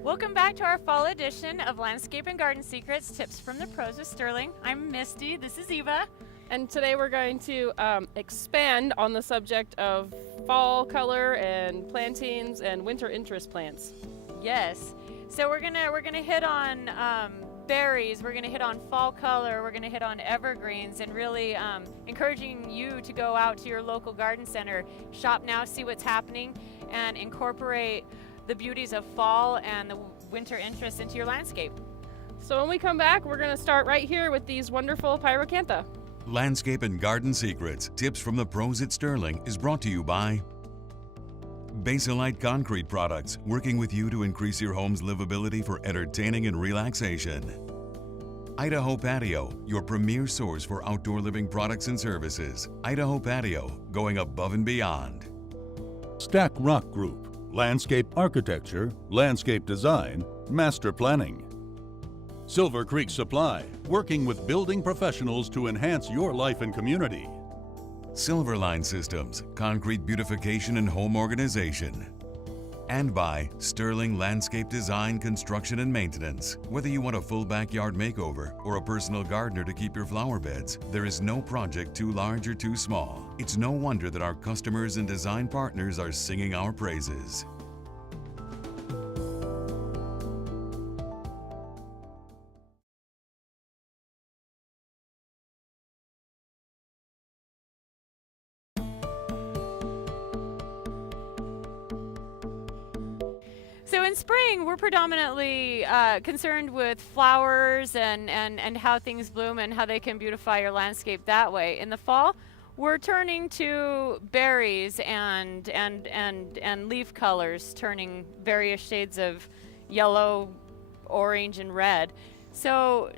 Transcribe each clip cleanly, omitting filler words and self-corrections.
Welcome back to our fall edition of Landscape and Garden Secrets, Tips from the Pros with Sterling. I'm Misty, this is Eva. And today we're going to expand on the subject of fall color and plantings and winter interest plants. Yes, so we're gonna hit on berries, we're gonna hit on fall color, we're gonna hit on evergreens, and really encouraging you to go out to your local garden center, shop now, see what's happening, and incorporate the beauties of fall and the winter interest into your landscape. So when we come back, we're going to start right here with these wonderful Pyracantha. Landscape and Garden Secrets, Tips from the Pros at Sterling is brought to you by Basilite Concrete Products, working with you to increase your home's livability for entertaining and relaxation. Idaho Patio, your premier source for outdoor living products and services. Idaho Patio, going above and beyond. Stack Rock Group, landscape architecture, landscape design, master planning. Silver Creek Supply, working with building professionals to enhance your life and community. Silverline Systems, concrete beautification and home organization. And by Sterling Landscape Design, Construction and Maintenance. Whether you want a full backyard makeover or a personal gardener to keep your flower beds, there is no project too large or too small. It's no wonder that our customers and design partners are singing our praises. So in spring, we're predominantly concerned with flowers and how things bloom and how they can beautify your landscape that way. In the fall, we're turning to berries and leaf colors, turning various shades of yellow, orange, and red. So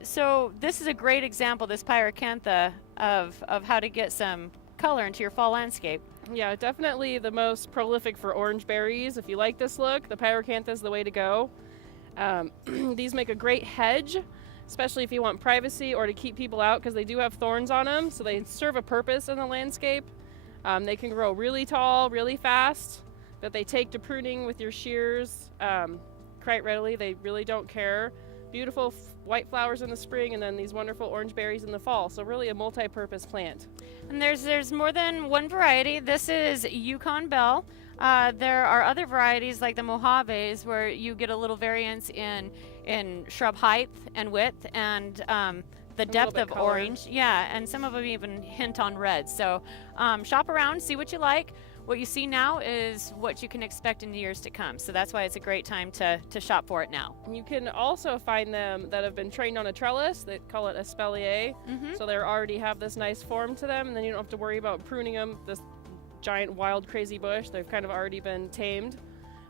this is a great example, this Pyracantha, of how to get some color into your fall landscape. Yeah, definitely the most prolific for orange berries. If you like this look, the Pyracantha is the way to go. These make a great hedge, especially if you want privacy or to keep people out, because they do have thorns on them, so they serve a purpose in the landscape. They can grow really tall, really fast, but they take to pruning with your shears quite readily. They really don't care. Beautiful white flowers in the spring, and then these wonderful orange berries in the fall. So really a multi-purpose plant. And there's more than one variety. This is Yukon Bell. There are other varieties like the Mojaves, where you get a little variance in shrub height and width and the depth of color. orange. Yeah, and some of them even hint on red. So shop around, see what you like. What you see now is what you can expect in the years to come. So that's why it's a great time to shop for it now. You can also find them that have been trained on a trellis. They call it espalier. So they already have this nice form to them, and then you don't have to worry about pruning them, this giant wild crazy bush. They've kind of already been tamed.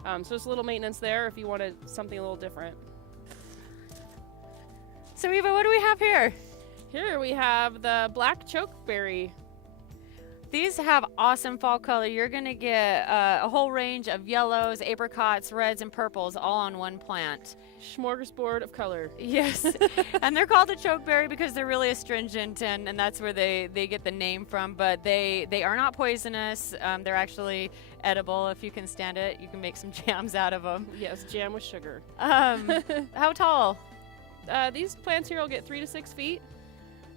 So just a little maintenance there if you wanted something a little different. So Eva, what do we have here? Here we have the black chokeberry. These have awesome fall color. You're going to get a whole range of yellows, apricots, reds, and purples all on one plant. Smorgasbord of color. Yes, and they're called a chokeberry because they're really astringent, and that's where they get the name from. But they are not poisonous. They're actually edible if you can stand it. You can make some jams out of them. Yes, jam with sugar. How tall? These plants here will get 3 to 6 feet.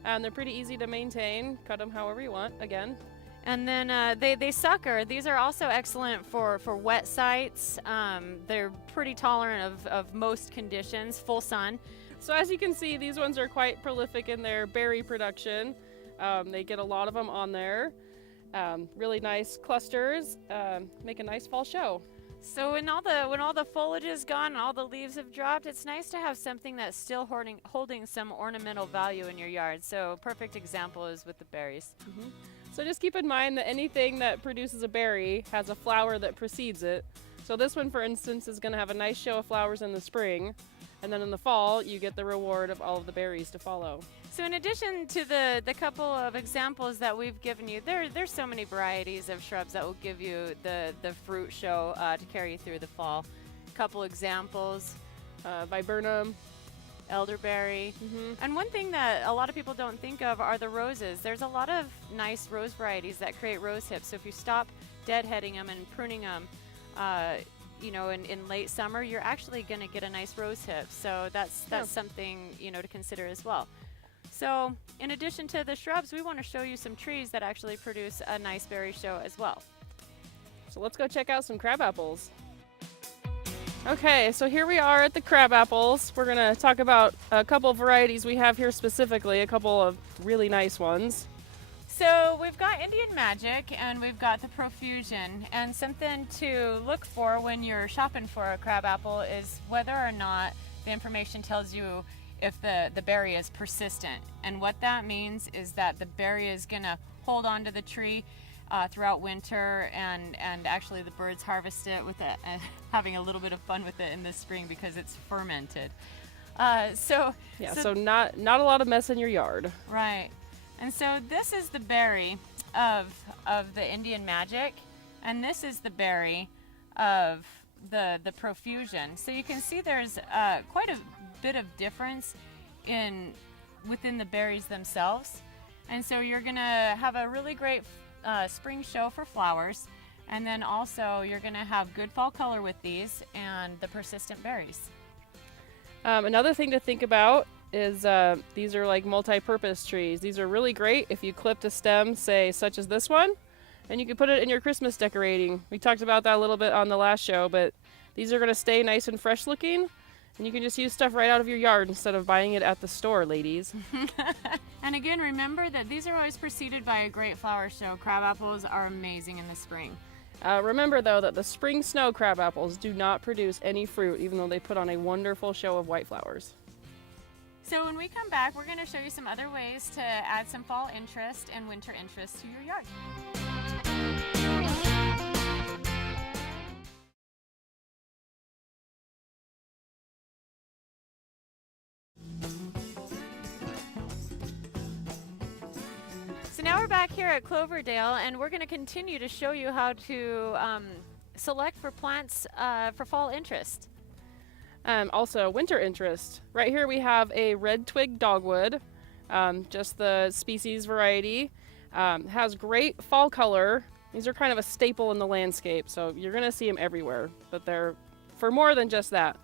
They're pretty easy to maintain. Cut them however you want, again. And then they sucker. These are also excellent for wet sites. They're pretty tolerant of most conditions, full sun. So as you can see, these ones are quite prolific in their berry production. They get a lot of them on there. Really nice clusters, make a nice fall show. So when all the foliage is gone and all the leaves have dropped, it's nice to have something that's still holding some ornamental value in your yard. So a perfect example is with the berries. So just keep in mind that anything that produces a berry has a flower that precedes it. So this one, for instance, is going to have a nice show of flowers in the spring, and then in the fall, you get the reward of all of the berries to follow. So in addition to the couple of examples that we've given you, there's so many varieties of shrubs that will give you the fruit show to carry you through the fall. Couple examples. Viburnum. Elderberry. And one thing that a lot of people don't think of are the roses. There's a lot of nice rose varieties that create rose hips. So if you stop deadheading them and pruning them, you know, in late summer, you're actually going to get a nice rose hip. So that's something, you know, to consider as well. So in addition to the shrubs, we want to show you some trees that actually produce a nice berry show as well. So let's go check out some crabapples. Okay, so here we are at the crabapples. We're gonna talk about a couple of varieties we have here specifically, a couple of really nice ones. So we've got Indian Magic and we've got the Profusion, and something to look for when you're shopping for a crabapple is whether or not the information tells you if the berry is persistent. And what that means is that the berry is gonna hold onto the tree throughout winter, and actually the birds harvest it with it, having a little bit of fun with it in the spring because it's fermented. So not a lot of mess in your yard. Right. And so this is the berry of the Indian Magic, and this is the berry of the Profusion. So you can see there's quite a bit of difference within the berries themselves. And so you're gonna have a really great spring show for flowers, and then also you're going to have good fall color with these and the persistent berries. Another thing to think about is these are like multi-purpose trees. These are really great if you clipped a stem, say such as this one, and you can put it in your Christmas decorating. We talked about that a little bit on the last show, but these are going to stay nice and fresh looking, and you can just use stuff right out of your yard instead of buying it at the store, ladies. And again, remember that these are always preceded by a great flower show. Crabapples are amazing in the spring. Remember, though, that the spring snow crabapples do not produce any fruit, even though they put on a wonderful show of white flowers. So when we come back, we're going to show you some other ways to add some fall interest and winter interest to your yard. Now we're back here at Cloverdale, and we're going to continue to show you how to select for plants for fall interest. Also, winter interest. Right here we have a red twig dogwood, just the species variety. Has great fall color. These are kind of a staple in the landscape, so you're going to see them everywhere, but they're for more than just that.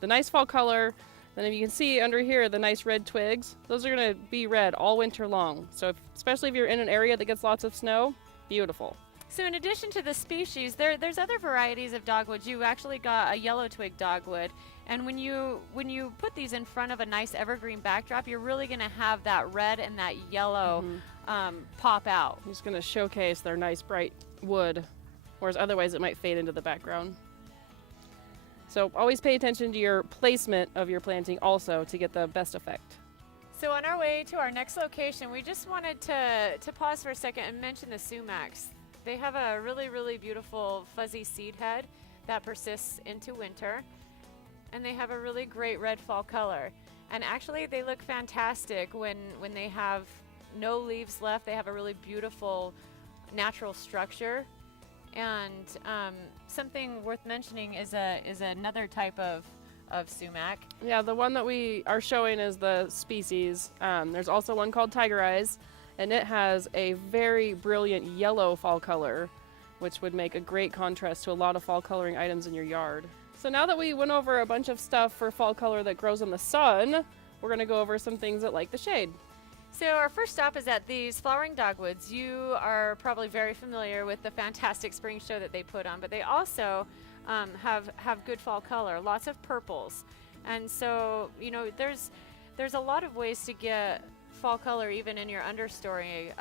The nice fall color. Then if you can see under here, the nice red twigs, those are going to be red all winter long. So especially if you're in an area that gets lots of snow, beautiful. So in addition to the species, there's other varieties of dogwoods. You actually got a yellow twig dogwood, and when you put these in front of a nice evergreen backdrop, you're really going to have that red and that yellow pop out. Just going to showcase their nice bright wood, whereas otherwise it might fade into the background. So always pay attention to your placement of your planting also to get the best effect. So on our way to our next location, we just wanted to pause for a second and mention the sumacs. They have a really, really beautiful fuzzy seed head that persists into winter, and they have a really great red fall color. And actually they look fantastic when they have no leaves left. They have a really beautiful natural structure. And something worth mentioning is another type of sumac. Yeah, the one that we are showing is the species. There's also one called Tiger Eyes, and it has a very brilliant yellow fall color, which would make a great contrast to a lot of fall coloring items in your yard. So now that we went over a bunch of stuff for fall color that grows in the sun, we're going to go over some things that like the shade. So our first stop is at these flowering dogwoods. You are probably very familiar with the fantastic spring show that they put on, but they also have good fall color, lots of purples. And so, you know, there's a lot of ways to get fall color even in your understory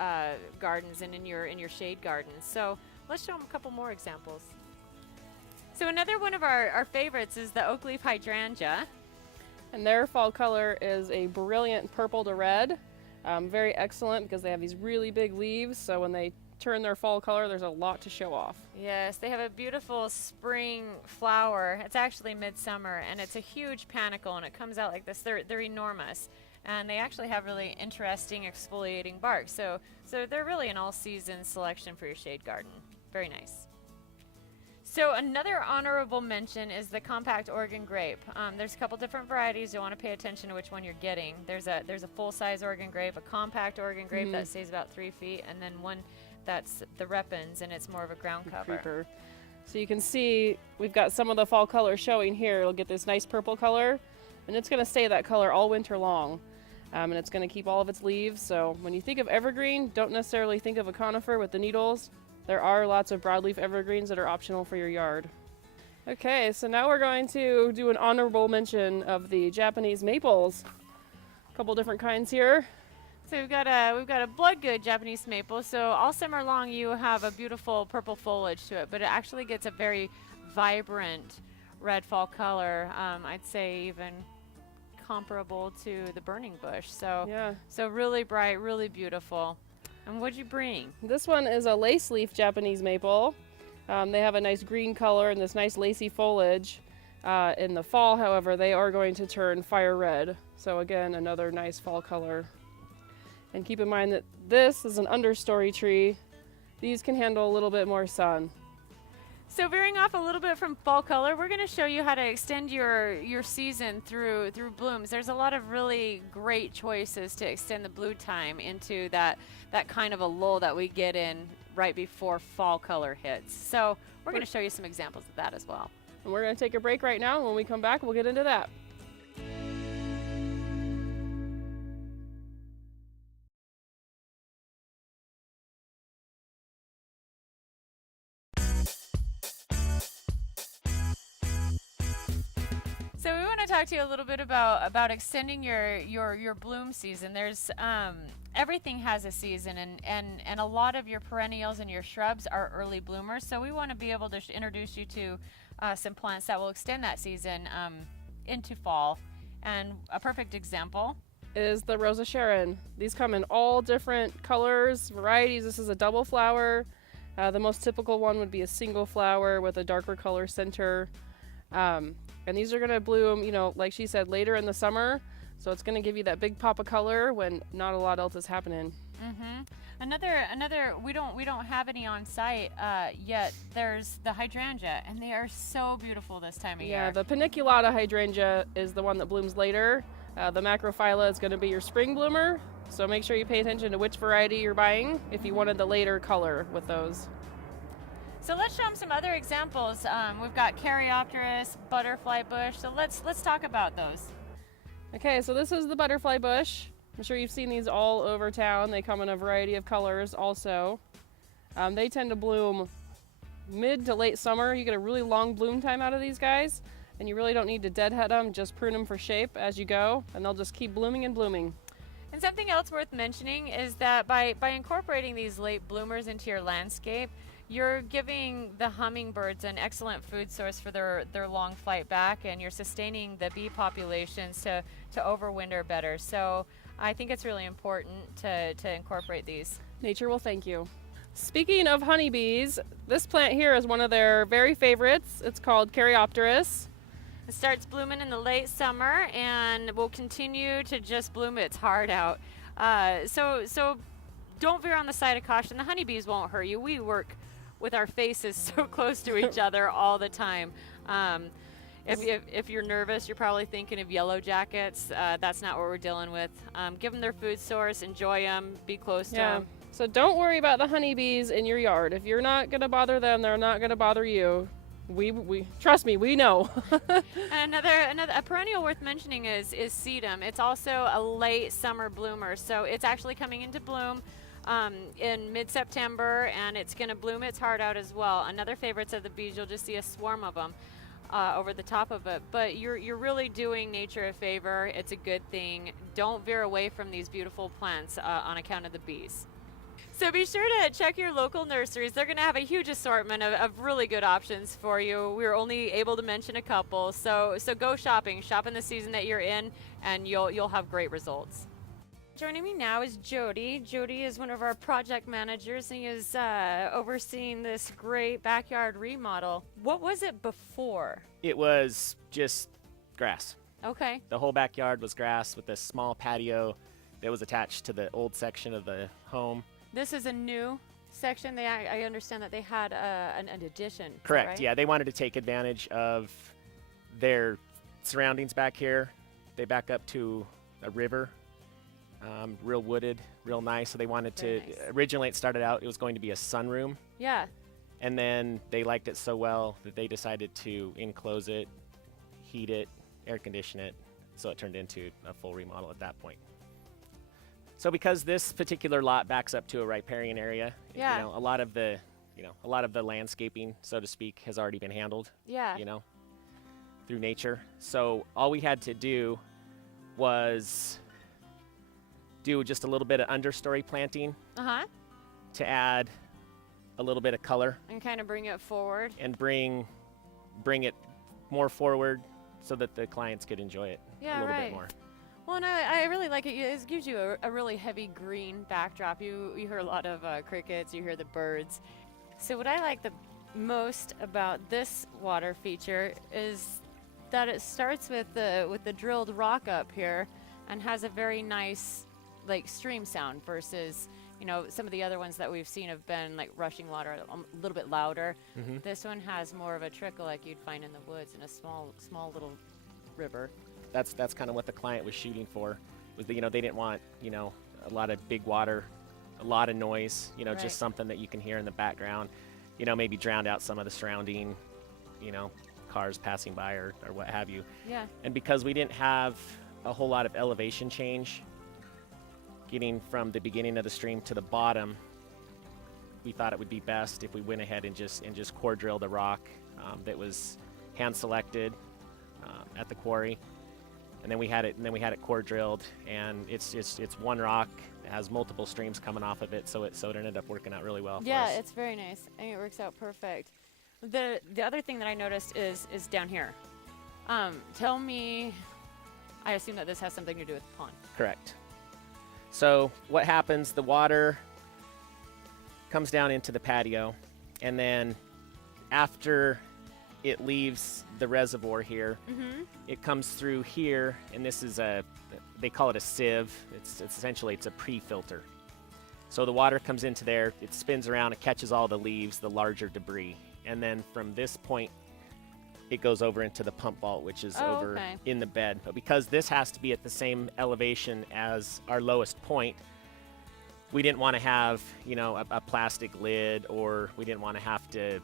gardens and in your shade gardens. So let's show them a couple more examples. So another one of our favorites is the oak leaf hydrangea. And their fall color is a brilliant purple to red. Very excellent because they have these really big leaves, so when they turn their fall color, there's a lot to show off. Yes, they have a beautiful spring flower. It's actually midsummer, and it's a huge panicle, and it comes out like this. They're enormous, and they actually have really interesting exfoliating bark. So they're really an all-season selection for your shade garden. Very nice. So another honorable mention is the compact Oregon grape. There's a couple different varieties. You want to pay attention to which one you're getting. There's a full-size Oregon grape, a compact Oregon grape that stays about 3 feet, and then one that's the Reppins, and it's more of a ground cover. Creeper. So you can see we've got some of the fall color showing here. It'll get this nice purple color, and it's going to stay that color all winter long. And it's going to keep all of its leaves. So when you think of evergreen, don't necessarily think of a conifer with the needles. There are lots of broadleaf evergreens that are optional for your yard. Okay, so now we're going to do an honorable mention of the Japanese maples. A couple different kinds here. So we've got a blood-good Japanese maple. So all summer long you have a beautiful purple foliage to it, but it actually gets a very vibrant red fall color. I'd say even comparable to the burning bush. So Yeah. so really bright, really beautiful. And what'd you bring? This one is a lace leaf Japanese maple. They have a nice green color and this nice lacy foliage. In the fall, however, they are going to turn fire red. So again, another nice fall color. And keep in mind that this is an understory tree. These can handle a little bit more sun. So veering off a little bit from fall color, we're going to show you how to extend your season through blooms. There's a lot of really great choices to extend the bloom time into that kind of a lull that we get in right before fall color hits. So we're going to show you some examples of that as well. And we're going to take a break right now. When we come back, we'll get into that. So we want to talk to you a little bit about extending your bloom season. There's everything has a season, and a lot of your perennials and your shrubs are early bloomers. So we want to be able to introduce you to some plants that will extend that season into fall. And a perfect example Is the Rosa Sharon. These come in all different colors, varieties. This is a double flower. The most typical one would be a single flower with a darker color center. And these are going to bloom, you know, like she said, later in the summer. So it's going to give you that big pop of color when not a lot else is happening. Mm-hmm. Another we don't have any on site yet. There's the hydrangea, and they are so beautiful this time of Yeah, year. the paniculata hydrangea is the one that blooms later. The macrophylla is going to be your spring bloomer. So make sure you pay attention to which variety you're buying if you wanted the later color with those. So let's show them some other examples. We've got Caryopteris, butterfly bush. So let's talk about those. Okay, so this is the butterfly bush. I'm sure you've seen these all over town. They come in a variety of colors also. They tend to bloom mid to late summer. You get a really long bloom time out of these guys, and you really don't need to deadhead them, just prune them for shape as you go, and they'll just keep blooming and blooming. And something else worth mentioning is that by incorporating these late bloomers into your landscape, you're giving the hummingbirds an excellent food source for their long flight back, and you're sustaining the bee populations to overwinter better. So I think it's really important to incorporate these. Nature will thank you. Speaking of honeybees, this plant here is one of their very favorites. It's called Caryopteris. It starts blooming in the late summer and will continue to just bloom its heart out. So don't veer on the side of caution. The honeybees won't hurt you. We work with our faces so close to each other all the time. If you're nervous, you're probably thinking of yellow jackets. That's not what we're dealing with. Give them their food source, enjoy them, be close to them. So don't worry about the honeybees in your yard. If you're not going to bother them, they're not going to bother you. We trust me, we know. And another perennial worth mentioning is sedum. It's also a late summer bloomer, so it's actually coming into bloom in mid-September, and it's going to bloom its heart out as well. Another favorites of the bees, you'll just see a swarm of them over the top of it. But you're really doing nature a favor. It's a good thing. Don't veer away from these beautiful plants on account of the bees. So be sure to check your local nurseries. They're going to have a huge assortment of really good options for you. We were only able to mention a couple. So go shopping. Shop in the season that you're in, and you'll have great results. Joining me now is Jody. Jody is one of our project managers, and he is overseeing this great backyard remodel. What was it before? It was just grass. Okay. The whole backyard was grass with a small patio that was attached to the old section of the home. This is a new section. I understand that they had an addition. Is that Correct. right? Yeah, they wanted to take advantage of their surroundings back here. They back up to a river, real wooded, real nice. So they wanted Very to. nice. Originally, it started out. It was going to be a sunroom, Yeah. And then they liked it so well that they decided to enclose it, heat it, air condition it, so it turned into a full remodel at that point. So because this particular lot backs up to a riparian area, Yeah. you know, a lot of the landscaping, so to speak, has already been handled, Yeah. you know, through nature. So all we had to do was do just a little bit of understory planting Uh-huh. to add a little bit of color And kind of bring it forward. and bring it more forward so that the clients could enjoy it Yeah, a little right. bit more. Well, and I really like it. It gives you a really heavy green backdrop. You hear a lot of crickets. You hear the birds. So what I like the most about this water feature is that it starts with the drilled rock up here, and has a very nice like stream sound versus some of the other ones that we've seen have been like rushing water, a little bit louder. Mhm. This one has more of a trickle like you'd find in the woods in a small little river. That's kind of what the client was shooting for. Was that they didn't want a lot of big water, a lot of noise. Right. Just something that you can hear in the background. Maybe drowned out some of the surrounding, cars passing by or what have you. Yeah. And because we didn't have a whole lot of elevation change, getting from the beginning of the stream to the bottom, we thought it would be best if we went ahead and just core drilled a rock that was hand selected at the quarry, and then we had it core drilled, and it's one rock. It has multiple streams coming off of it, so it ended up working out really well for Yeah, us. it's very nice. I think it works out perfect. The other thing that I noticed is down here. Tell me, I assume that this has something to do with the pond. Correct. So what happens, the water comes down into the patio, and then after it leaves the reservoir here, Mm-hmm. it comes through here, and this is they call it a sieve. It's essentially a pre-filter. So the water comes into there, it spins around, it catches all the leaves, the larger debris, and then from this point, it goes over into the pump vault, which is Oh, over okay. in the bed. But because this has to be at the same elevation as our lowest point, we didn't want to have, a plastic lid, or we didn't want to have to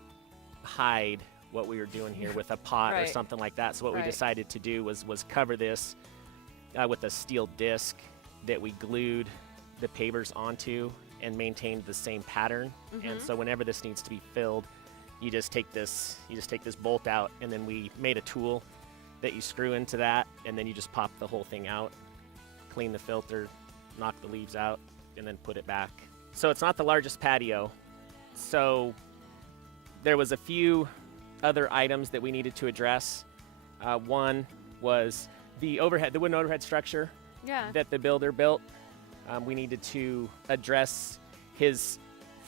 hide what we were doing here with a pot or Right. something like that. So what we Right. decided to do was cover this with a steel disc that we glued the pavers onto and maintained the same pattern. And Mhm. so whenever this needs to be filled, you just take this bolt out, and then we made a tool that you screw into that, and then you just pop the whole thing out, clean the filter, knock the leaves out, and then put it back. So it's not the largest patio. So there was a few other items that we needed to address. One was the wooden overhead structure Yeah. that the builder built. We needed to address his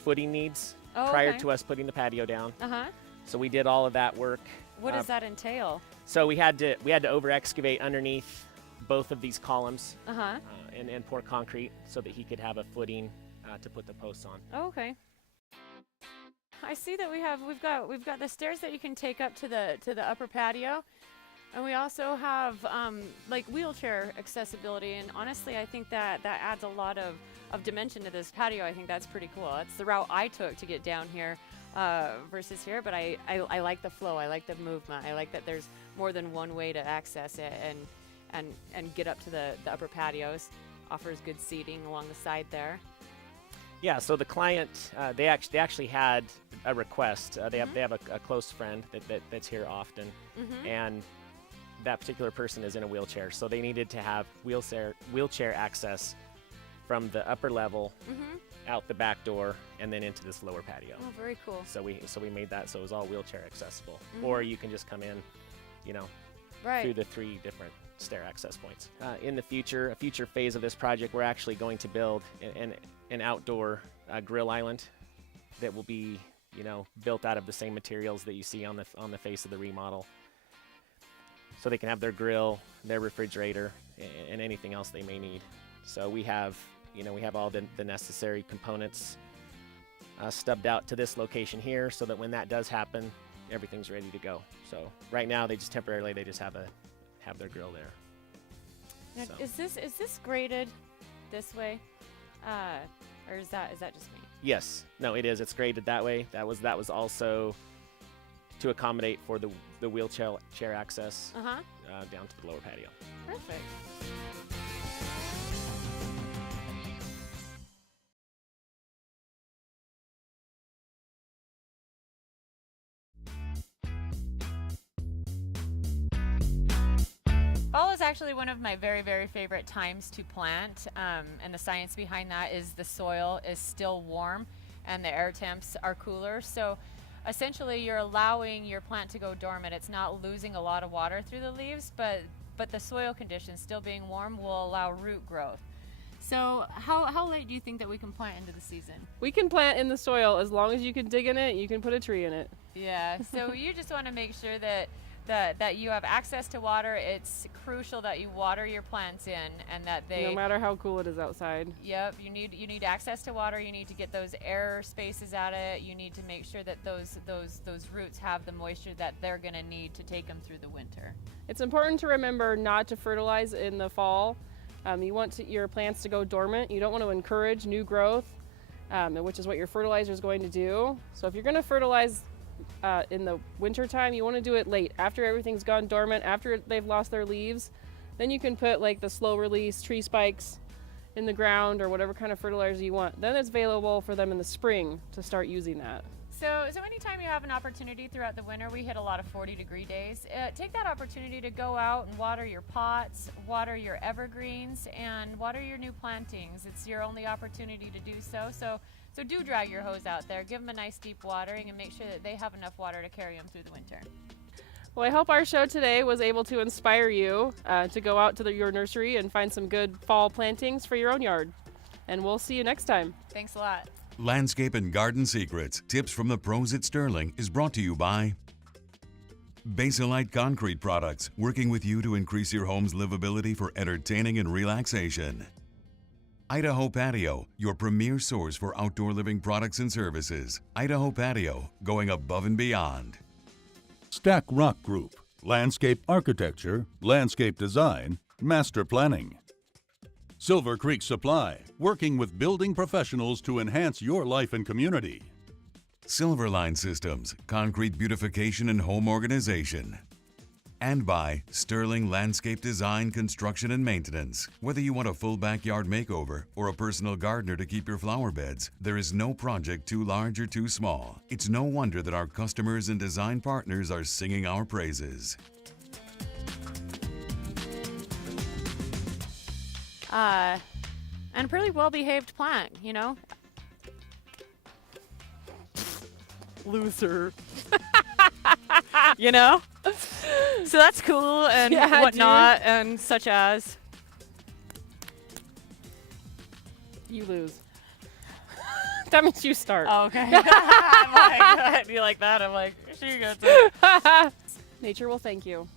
footing needs Oh, prior okay. to us putting the patio down. Uh-huh. So we did all of that work. What does that entail? So we had to over excavate underneath both of these columns Uh-huh. and pour concrete so that he could have a footing to put the posts on. Oh, okay. I see that we've got the stairs that you can take up to the upper patio, and we also have like wheelchair accessibility. And honestly, I think that adds a lot of dimension to this patio. I think that's pretty cool. That's the route I took to get down here versus here, but I like the flow. I like the movement. I like that there's more than one way to access it and get up to the upper patios. Offers good seating along the side there. Yeah, so the client, they actually had a request. They have a close friend that's here often, Mm-hmm. and that particular person is in a wheelchair, so they needed to have wheelchair access from the upper level Mm-hmm. out the back door and then into this lower patio. Oh, very cool. So we made that so it was all wheelchair accessible, Mhm. or you can just come in, Right. through the 3 different stair access points. In the future, a future phase of this project, we're actually going to build an outdoor grill island that will be, built out of the same materials that you see on the face of the remodel. So they can have their grill, their refrigerator, and anything else they may need. So we have all the necessary components stubbed out to this location here, so that when that does happen, everything's ready to go. So right now, they just have their grill there. Now, So. is this graded this way, or is that just me? Yes. No, it is. It's graded that way. That was also to accommodate for the wheelchair access Uh-huh. down to the lower patio. Perfect. Fall is actually one of my very, very favorite times to plant, and the science behind that is the soil is still warm and the air temps are cooler. So essentially you're allowing your plant to go dormant. It's not losing a lot of water through the leaves, but the soil conditions still being warm will allow root growth. So how late do you think that we can plant into the season? We can plant in the soil as long as you can dig in it, you can put a tree in it. Yeah, so you just want to make sure that you have access to water. It's crucial that you water your plants in and that they, No matter how cool it is outside. yep, you need access to water. You need to get those air spaces at it. You need to make sure that those roots have the moisture that they're going to need to take them through the winter. It's important to remember not to fertilize in the fall. You want your plants to go dormant. You don't want to encourage new growth, which is what your fertilizer is going to do. So if you're going to fertilize in the winter time, you want to do it late, after everything's gone dormant, after they've lost their leaves. Then you can put like the slow release tree spikes in the ground or whatever kind of fertilizer you want. Then it's available for them in the spring to start using that. So anytime you have an opportunity throughout the winter, we hit a lot of 40-degree days. Take that opportunity to go out and water your pots, water your evergreens, and water your new plantings. It's your only opportunity to do so. So do drag your hose out there, give them a nice deep watering, and make sure that they have enough water to carry them through the winter. Well, I hope our show today was able to inspire you to go out to your nursery and find some good fall plantings for your own yard. And we'll see you next time. Thanks a lot. Landscape and Garden Secrets, tips from the pros at Sterling, is brought to you by Basilite Concrete Products, working with you to increase your home's livability for entertaining and relaxation. Idaho Patio, your premier source for outdoor living products and services. Idaho Patio, going above and beyond. Stack Rock Group, landscape architecture, landscape design, master planning. Silver Creek Supply, working with building professionals to enhance your life and community. Silverline Systems, concrete beautification and home organization. And by Sterling Landscape Design, Construction and Maintenance. Whether you want a full backyard makeover or a personal gardener to keep your flower beds, there is no project too large or too small. It's no wonder that our customers and design partners are singing our praises. And a pretty well-behaved plant, you know? Loser. You know? So that's cool and Yeah, whatnot and such as. You lose. That means you start. Oh, okay. I'm like, you like that? I'm like, she gets it. Nature will thank you.